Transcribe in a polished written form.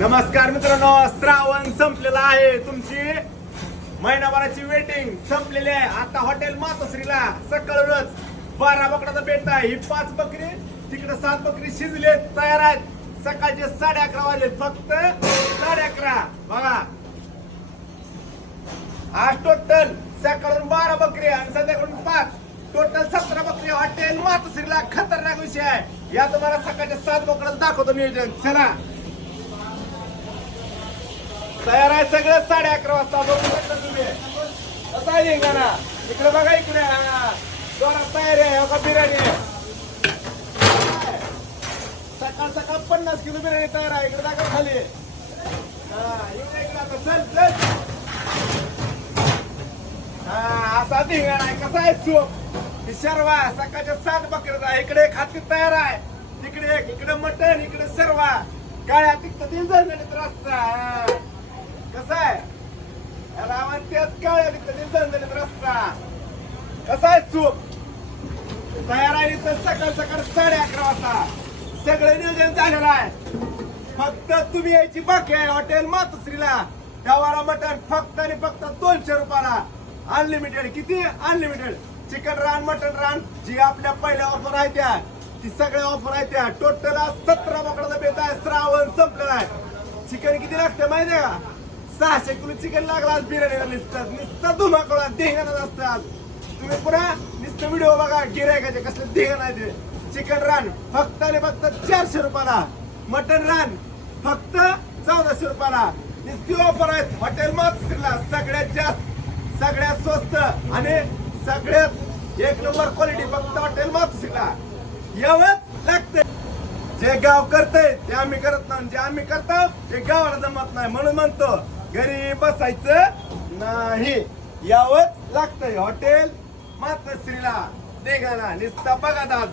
नमस्कार मित्रांनो, श्रावण संपलेला आहे. तुमची महिनाभराची वेटिंग संपलेली आहे. आता हॉटेल मातोश्रीला सकाळूनच 12 बकराचा बेट आहे. ही 5 बकरी तिकडे 7 बकरी शिजले तयार आहेत. सकाळचे 11:30 वाजले, फक्त 11:30. बघा, आज टोटल सकाळून 12 बकरी आणि संध्याकाळून 5, टोटल 17 बकरी. हॉटेल मातोश्रीला खतरनाक विषय आहे. या तुम्हाला सकाळच्या 7 बकराचं दाखवतो नियोजन. चला, तयार आहे सगळं. 11:30 वाजता बघू शकता तुम्ही. कसा आहे गाणा? इकडे बघा, इकडे जोरात तयारी आहे. का बिर्याणी आहे. सकाळ सकाळ 50 किलो बिर्याणी तयार आहे. इकडे दाखव खाली. इकडे आता चल चल. असा धिंगाणा आहे. कसा आहे सूप शर्वा. सकाळच्या 7 बकऱ्याचा. इकडे एक हाती तयार आहे, तिकडे एक, इकडे मटण, इकडे सर्वा. काळ्या तिकडे रस्ता कसा आहे काळ्या तिकडे रस्ता. कसा आहे सूप तयार आहे. तर सकाळ सकाळ 11:30 वाजता सगळं नियोजन झालेलं आहे. फक्त तुम्ही यायची बाकी आहे. हॉटेल मातोश्रीला गवारा मटण फक्त आणि फक्त 200 रुपयाला. अनलिमिटेड. किती? अनलिमिटेड. चिकन रान, मटन रान, जी आपल्या पहिल्या ऑफर आहे त्या, ती सगळ्या ऑफर आहे त्या. टोटल 17 बकराचा बेत आहे. श्रावण संपलेला आहे. चिकन किती लागतं माहिती आहे का? 600 किलो चिकन लागला आज बिर्याणीला. नुसतं धुमाकळा धिंगाणा असतात. तुम्ही पुन्हा नुसतं व्हिडिओ बघा. गिऱ्हाईकाचे कसले धिंगाणा आहे ते. चिकन रान फक्त आणि फक्त 400 रुपयाला. मटन रान फक्त 1400 रुपयाला. नुसती ऑफर आहेत हॉटेल मातोश्रीला. सगळ्यात जास्त, सगळ्यात स्वस्त आणि सगळ्यात 1 नंबर क्वालिटी फक्त हॉटेल मातोश्रीला. यावंच लागतं. जे गाव करतंय ते आम्ही करत नाही. जे आम्ही करतो ते गावाला जमत नाही. म्हणून म्हणतो घरी बसायचं नाही, यावंच लागतंय हॉटेल मातोश्रीला. देगाणा नुसता बघा दाद.